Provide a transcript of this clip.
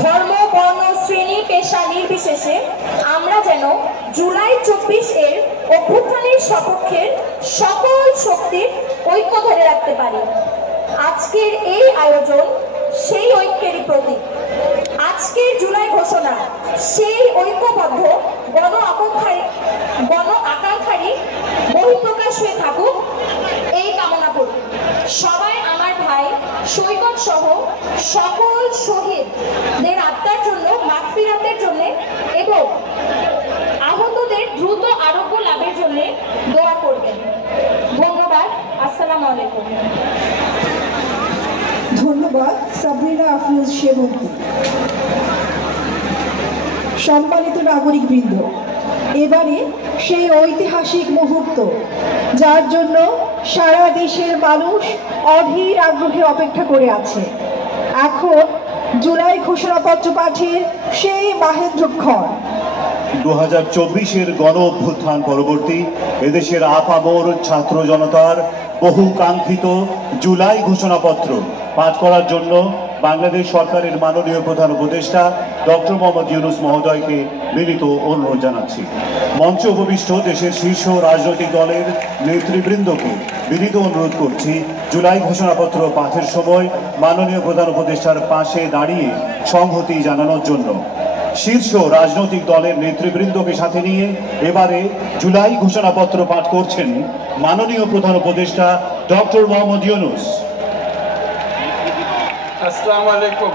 ধর্ম, বর্ণ, শ্রেণী, পেশা নির্বিশেষে আমরা যেন জুলাই 24 এর অভ্যুত্থানের সপক্ষের সকল শক্তির ঐক্য ধরে রাখতে পারি। আজকের এই আয়োজন সেই ঐক্যেরই প্রতীক। আজকের জুলাই ঘোষণা সেই ঐক্যবদ্ধ গণ আকাঙ্ক্ষারই বহিঃপ্রকাশ হয়ে থাকুক, এই কামনা করি। সবাই আমার ভাই সৈকত সহ সকল শহীদদের আত্মার জন্য মাগফিরাতের জন্য এবং আহতদের দ্রুত আরোগ্য লাভের জন্য দোয়া করবেন। ধন্যবাদ। আসসালামু আলাইকুম। ধন্যবাদ সাবরিনা আফরোজ সেবন্তী। সম্মানিত নাগরিকবৃন্দ, এবারে সেই ঐতিহাসিক মুহূর্ত যার জন্য সারা দেশের মানুষ অধীর আগ্রহে অপেক্ষা করে আছে। এখন জুলাই ঘোষণাপত্র পাঠের সেই মাহেন্দ্রক্ষণ। 2024-এর গণ অভ্যুত্থান পরবর্তী এদেশের আপামর ছাত্র জনতার বহু কাঙ্ক্ষিত জুলাই ঘোষণাপত্র পাঠ করার জন্য বাংলাদেশ সরকারের মাননীয় প্রধান উপদেষ্টা ডক্টর মোহাম্মদ ইউনূস মহোদয়কে মিলিত অনুরোধ জানাচ্ছি। মঞ্চে উপবিষ্ট দেশের শীর্ষ রাজনৈতিক দলের নেতৃবৃন্দকে বিনীত অনুরোধ করছি জুলাই ঘোষণাপত্র পাঠের সময় মাননীয় প্রধান উপদেষ্টার পাশে দাঁড়িয়ে সংহতি জানানোর জন্য। শীর্ষ রাজনৈতিক দলের নেতৃবৃন্দকে সাথে নিয়ে এবারে জুলাই ঘোষণাপত্র পাঠ করছেন মাননীয় প্রধান উপদেষ্টা ডক্টর মোহাম্মদ ইউনূস। আসসালামু আলাইকুম।